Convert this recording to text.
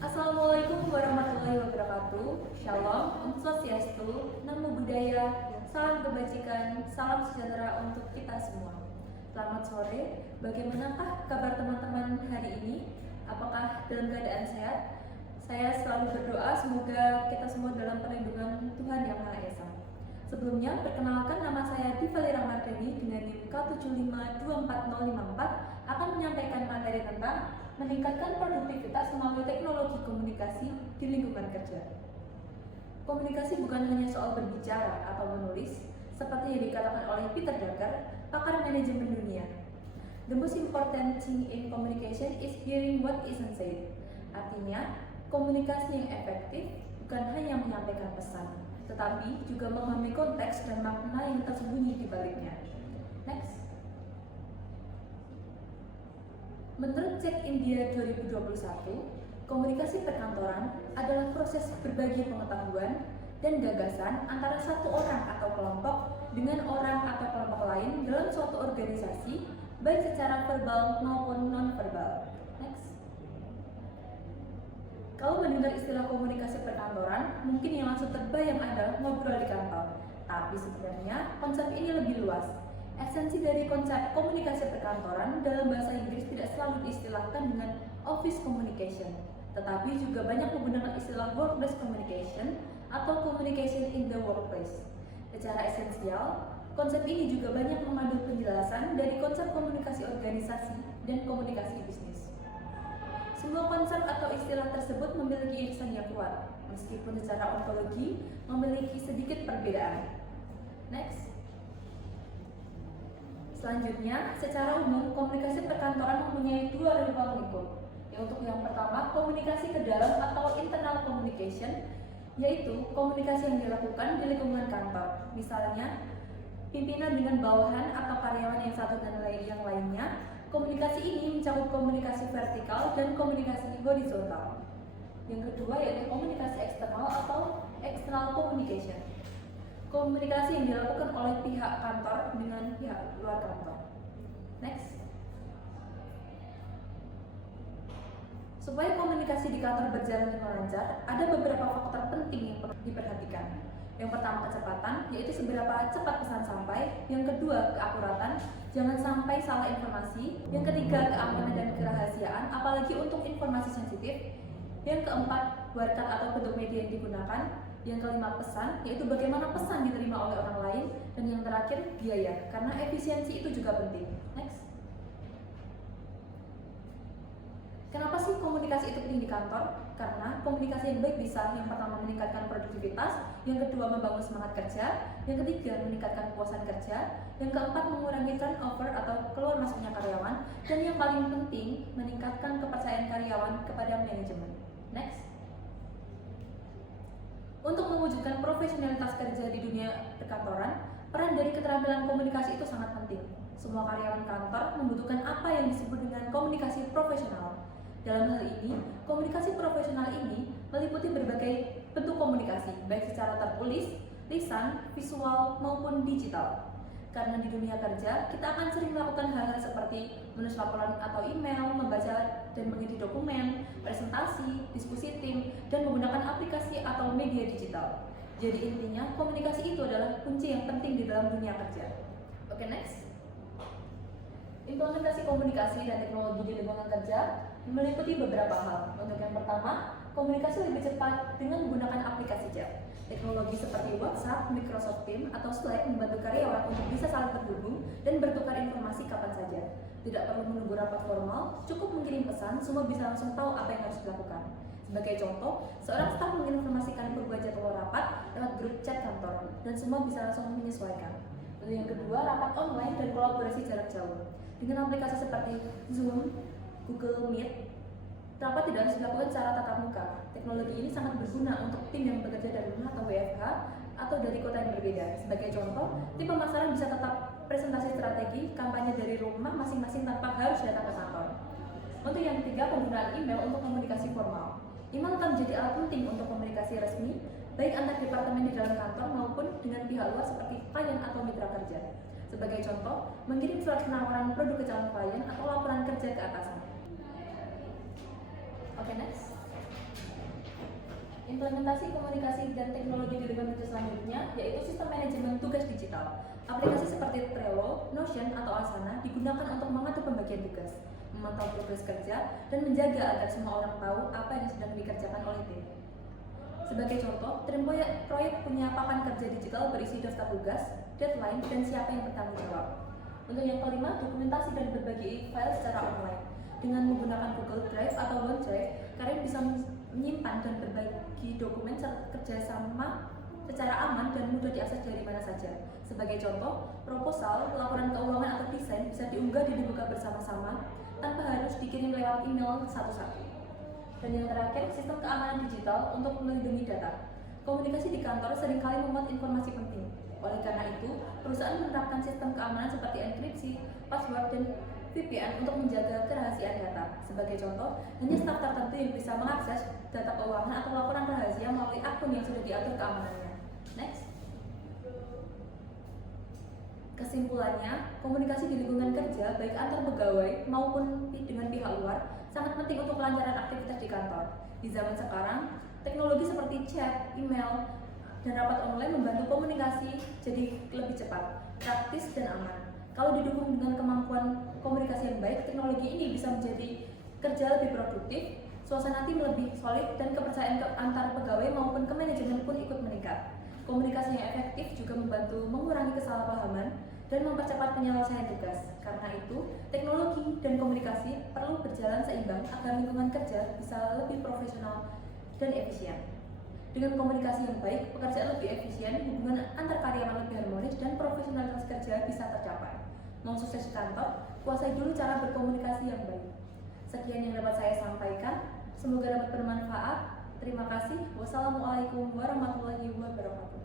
Assalamualaikum warahmatullahi wabarakatuh. Shalom, Om Swastiastu, Namo Buddhaya, salam kebajikan, salam sejahtera untuk kita semua. Selamat sore, bagaimanakah kabar teman-teman hari ini? Apakah dalam keadaan sehat? Saya selalu berdoa semoga kita semua dalam perlindungan Tuhan Yang Maha Esa. Sebelumnya, perkenalkan nama saya Diva Lira Mardani dengan NIM K7524054 akan menyampaikan materi tentang meningkatkan produktivitas melalui teknologi komunikasi di lingkungan kerja. Komunikasi bukan hanya soal berbicara atau menulis, seperti yang dikatakan oleh Peter Drucker, pakar manajemen dunia. The most important thing in communication is hearing what isn't said. Artinya, komunikasi yang efektif bukan hanya menyampaikan pesan, tetapi juga memahami konteks dan makna yang tersembunyi di baliknya. Next. Menurut Cek India 2021, komunikasi perkantoran adalah proses berbagi pengetahuan dan gagasan antara satu orang atau kelompok dengan orang atau kelompok lain dalam suatu organisasi, baik secara verbal maupun non-verbal. Next. Kalau mendengar istilah komunikasi perkantoran, mungkin yang langsung terbayang adalah ngobrol di kantor. Tapi sebenarnya konsep ini lebih luas. Esensi dari konsep komunikasi perkantoran dalam bahasa Inggris tidak selalu diistilahkan dengan office communication, tetapi juga banyak menggunakan istilah workplace communication atau communication in the workplace. Secara esensial, konsep ini juga banyak mengandung penjelasan dari konsep komunikasi organisasi dan komunikasi bisnis. Semua konsep atau istilah tersebut memiliki irisan yang kuat, meskipun secara ontologi memiliki sedikit perbedaan. Next. Selanjutnya, secara umum, komunikasi perkantoran mempunyai dua ruang lingkup. Untuk yang pertama, komunikasi ke dalam atau internal communication, yaitu komunikasi yang dilakukan di lingkungan kantor. Misalnya, pimpinan dengan bawahan atau karyawan yang satu dan yang lainnya. Komunikasi ini mencakup komunikasi vertikal dan komunikasi horizontal. Yang kedua yaitu komunikasi eksternal atau external communication. Komunikasi yang dilakukan oleh pihak kantor dengan pihak luar kantor. Next. Supaya komunikasi di kantor berjalan dengan lancar, ada beberapa faktor penting yang perlu diperhatikan. Yang pertama, kecepatan, yaitu seberapa cepat pesan sampai. Yang kedua, keakuratan, jangan sampai salah informasi. Yang ketiga, keamanan dan kerahasiaan, apalagi untuk informasi sensitif. Yang keempat, wordcard atau bentuk media yang digunakan. Yang kelima, pesan, yaitu bagaimana pesan diterima oleh orang lain. Dan yang terakhir, biaya, karena efisiensi itu juga penting. Next. Kenapa sih komunikasi itu penting di kantor? Karena komunikasi yang baik bisa yang pertama meningkatkan produktivitas, yang kedua membangun semangat kerja, yang ketiga meningkatkan kepuasan kerja, yang keempat mengurangi turnover atau keluar masuknya karyawan, dan yang paling penting meningkatkan kepercayaan karyawan kepada manajemen. Next. Untuk mewujudkan profesionalitas kerja di dunia perkantoran, peran dari keterampilan komunikasi itu sangat penting. Semua karyawan kantor membutuhkan apa yang disebut dengan komunikasi profesional. Dalam hal ini, komunikasi profesional ini meliputi berbagai bentuk komunikasi, baik secara tertulis, lisan, visual, maupun digital. Karena di dunia kerja, kita akan sering melakukan hal-hal seperti menulis laporan atau email, membaca dan mengedit dokumen, presentasi, diskusi tim, dan menggunakan aplikasi atau media digital. Jadi intinya, komunikasi itu adalah kunci yang penting di dalam dunia kerja. Oke, next. Implementasi komunikasi dan teknologi di lingkungan kerja meliputi beberapa hal. Untuk yang pertama, komunikasi lebih cepat dengan menggunakan aplikasi chat. Teknologi seperti WhatsApp, Microsoft Teams, atau Slack membantu karyawan untuk bisa saling terhubung dan bertukar informasi kapan saja. Tidak perlu menunggu rapat formal, cukup mengirim pesan, semua bisa langsung tahu apa yang harus dilakukan. Sebagai contoh, seorang staf menginformasikan perubahan jadwal rapat lewat grup chat kantor, dan semua bisa langsung menyesuaikan. Lalu yang kedua, rapat online dan kolaborasi jarak jauh. Dengan aplikasi seperti Zoom, Google Meet, rapat tidak harus dilakukan secara tatap muka. Teknologi ini sangat berguna untuk tim yang bekerja dari rumah atau WFH atau dari kota yang berbeda. Sebagai contoh, tim pemasaran bisa tetap presentasi strategi kampanye dari rumah masing-masing tanpa harus datang ke kantor. Untuk yang ketiga, penggunaan email untuk komunikasi formal. Email akan menjadi alat penting untuk komunikasi resmi, baik antar departemen di dalam kantor maupun dengan pihak luar seperti klien atau mitra kerja. Sebagai contoh, mengirim surat penawaran produk ke calon klien atau laporan kerja ke atasan. Oke, next. Implementasi komunikasi dan teknologi di lingkungan kerja selanjutnya yaitu sistem manajemen tugas digital. Aplikasi seperti Trello, Notion, atau Asana digunakan untuk mengatur pembagian tugas, memantau progres kerja, dan menjaga agar semua orang tahu apa yang sedang dikerjakan oleh tim. Sebagai contoh, tim proyek punya papan kerja digital berisi daftar tugas, deadline, dan siapa yang bertanggung jawab. Untuk yang kelima, dokumentasi dan berbagi file secara online. Dengan menggunakan Google Drive atau OneDrive, kalian bisa menyimpan dan berbagi dokumen kerjasama secara aman dan mudah diakses dari mana saja. Sebagai contoh, proposal, laporan keuangan atau desain bisa diunggah dan dibuka bersama-sama tanpa harus dikirim lewat email satu-satu. Dan yang terakhir, sistem keamanan digital untuk melindungi data. Komunikasi di kantor seringkali memuat informasi penting. Oleh karena itu, perusahaan menerapkan sistem keamanan seperti enkripsi, password, dan VPN untuk menjaga kerahasiaan data. Sebagai contoh, hanya staf tertentu yang bisa mengakses data keuangan atau laporan rahasia melalui akun yang sudah diatur keamanannya. Next. Kesimpulannya, komunikasi di lingkungan kerja baik antar pegawai maupun dengan pihak luar sangat penting untuk kelancaran aktivitas di kantor. Di zaman sekarang, teknologi seperti chat, email, dan rapat online membantu komunikasi jadi lebih cepat, praktis, dan aman. Kalau didukung dengan kemampuan komunikasi yang baik, teknologi ini bisa menjadi kerja lebih produktif, suasana tim lebih solid, dan kepercayaan antar pegawai maupun ke manajemen pun ikut meningkat. Komunikasi yang efektif juga membantu mengurangi kesalahpahaman dan mempercepat penyelesaian tugas. Karena itu, teknologi dan komunikasi perlu berjalan seimbang agar lingkungan kerja bisa lebih profesional dan efisien. Dengan komunikasi yang baik, pekerjaan lebih efisien, hubungan antar karyawan lebih harmonis, dan profesionalitas kerja bisa tercapai. Mau sukses di kantor, kuasai dulu cara berkomunikasi yang baik. Sekian yang dapat saya sampaikan. Semoga dapat bermanfaat. Terima kasih. Wassalamualaikum warahmatullahi wabarakatuh.